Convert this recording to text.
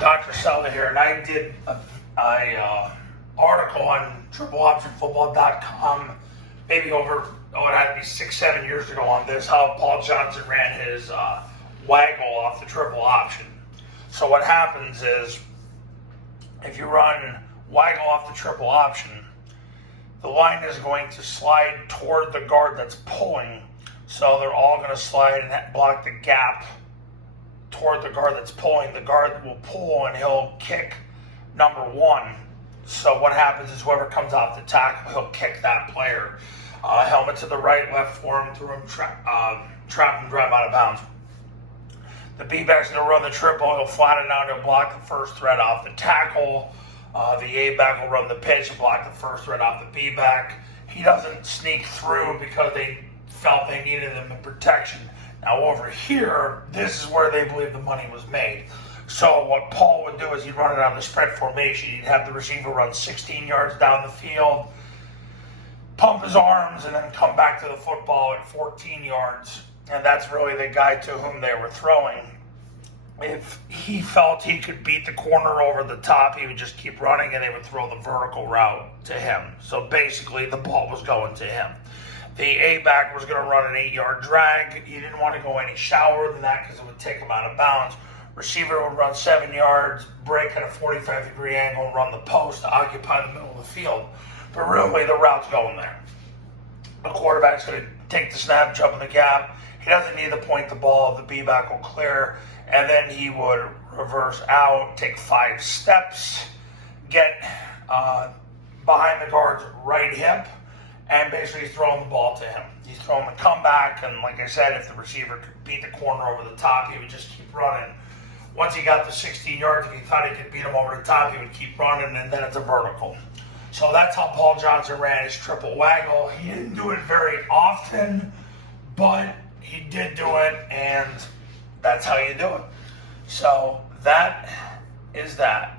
Dr. Sella here, and I did a article on tripleoptionfootball.com maybe over, it had to be 6-7 years ago on this, how Paul Johnson ran his Waggle off the triple option. So what happens is, if you run Waggle off the triple option, the line is going to slide toward the guard that's pulling, so they're all going to slide and block the gap toward the guard that's pulling. The guard will pull and he'll kick number one. So what happens is whoever comes off the tackle, he'll kick that player. Helmet to the right, left forearm through him, trap and drive out of bounds. The B-back's going to run the triple. He'll flatten it out. He'll block the first threat off the tackle. The A-back will run the pitch and block the first threat off the B-back. He doesn't sneak through because they felt they needed him in protection. Now over here, this is where they believe the money was made. So what Paul would do is he'd run it on the spread formation. He'd have the receiver run 16 yards down the field, pump his arms, and then come back to the football at 14 yards. And that's really the guy to whom they were throwing. If he felt he could beat the corner over the top, he would just keep running and they would throw the vertical route to him. So basically the ball was going to him. The A-back was going to run an 8-yard drag. He didn't want to go any shallower than that because it would take him out of bounds. Receiver would run 7 yards, break at a 45-degree angle, and run the post to occupy the middle of the field. But really, the route's going there. The quarterback's going to take the snap, jump in the gap. He doesn't need to point the ball. The B-back will clear. And then he would reverse out, take 5 steps, get behind the guard's right hip, and basically he's throwing the ball to him. He's throwing the comeback, and like I said, if the receiver could beat the corner over the top, he would just keep running. Once he got to 16 yards, if he thought he could beat him over the top, he would keep running, and then it's a vertical. So that's how Paul Johnson ran his triple Waggle. He didn't do it very often, but he did do it, and that's how you do it. So that is that.